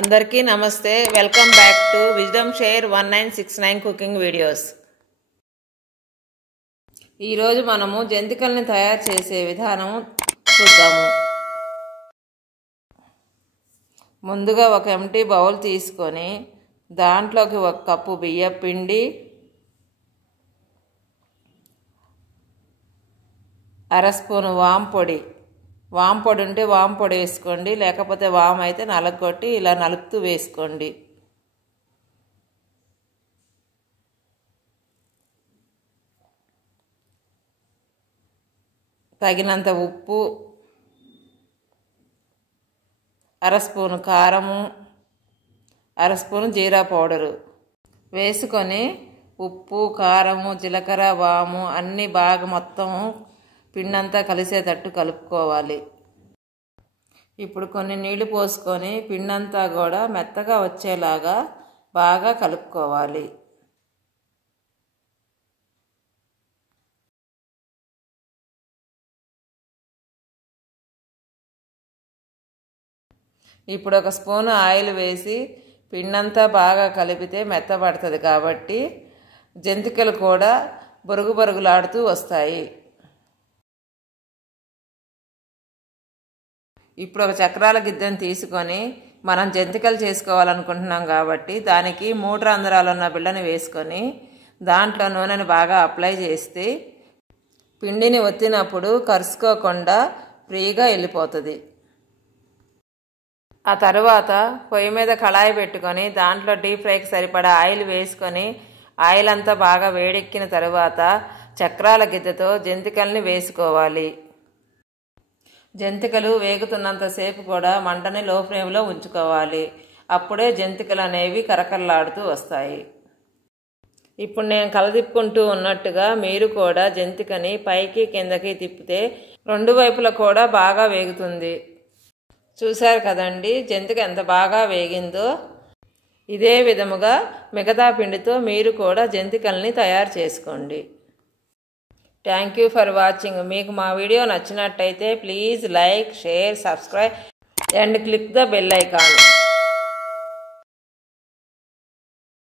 అందరికీ నమస్తే. Welcome back to wisdom share 1969 cooking videos. ఈరోజు మనము జంతికల్ని తయారు చేసే విధానం చూద్దాము. ముందుగా ఒక ఎంటీ బౌల్ తీసుకొని దాంట్లోకి 1 కప్పు బియ్యం పిండి, 1/2 స్పూను వామ్ పొడి ఉంటే వామ్ పొడి వేసుకోండి, లేకపోతే వామ్ అయితే నలగొట్టి ఇలా నలుపుతూ వేసుకోండి. తగినంత ఉప్పు, 1/2 స్పూను కారము, 1/2 స్పూను జీరా పౌడరు వేసుకొని ఉప్పు, కారము, జీలకర్ర, వాము అన్నీ బాగా మొత్తం పిండంతా కలిసేటట్టు కలుపుకోవాలి. ఇప్పుడు కొన్ని నీళ్లు పోసుకొని పిండంతా కూడా మెత్తగా వచ్చేలాగా బాగా కలుపుకోవాలి. ఇప్పుడు 1 స్పూను ఆయిల్ వేసి పిండంతా బాగా కలిపితే మెత్తబడుతుంది కాబట్టి జంతికలు కూడా బొరుగులాడుతూ వస్తాయి. ఇప్పుడు ఒక చక్రాల గిద్దెను తీసుకొని మనం జంతికలు చేసుకోవాలనుకుంటున్నాం కాబట్టి దానికి 3 రంధ్రాలు ఉన్న బిళ్ళని వేసుకొని దాంట్లో నూనెని బాగా అప్లై చేస్తే పిండిని ఒత్తినప్పుడు కరుసుకోకుండా ఫ్రీగా వెళ్ళిపోతుంది. ఆ తర్వాత పొయ్యి మీద కళాయి పెట్టుకొని దాంట్లో డీప్ ఫ్రైకి సరిపడా ఆయిల్ వేసుకొని ఆయిల్ అంతా బాగా వేడెక్కిన తర్వాత చక్రాల గిద్దెతో జంతికల్ని వేసుకోవాలి. జంతికలు వేగుతున్నంతసేపు కూడా మంటని లో ఫ్లేమ్లో ఉంచుకోవాలి. అప్పుడే జంతికలు అనేవి కరకరలాడుతూ వస్తాయి. ఇప్పుడు నేను కలదిప్పుకుంటూ ఉన్నట్టుగా మీరు కూడా జంతికని పైకి కిందకి తిప్పితే 2 వైపులా కూడా బాగా వేగుతుంది. చూశారు కదండి జంతిక ఎంత బాగా వేగిందో. ఇదే విధముగా మిగతా పిండితో మీరు కూడా జంతికల్ని తయారు చేసుకోండి. Thank you for watching. మీకు మా వీడియో నచ్చినట్టయితే please like, share, subscribe and click the bell icon.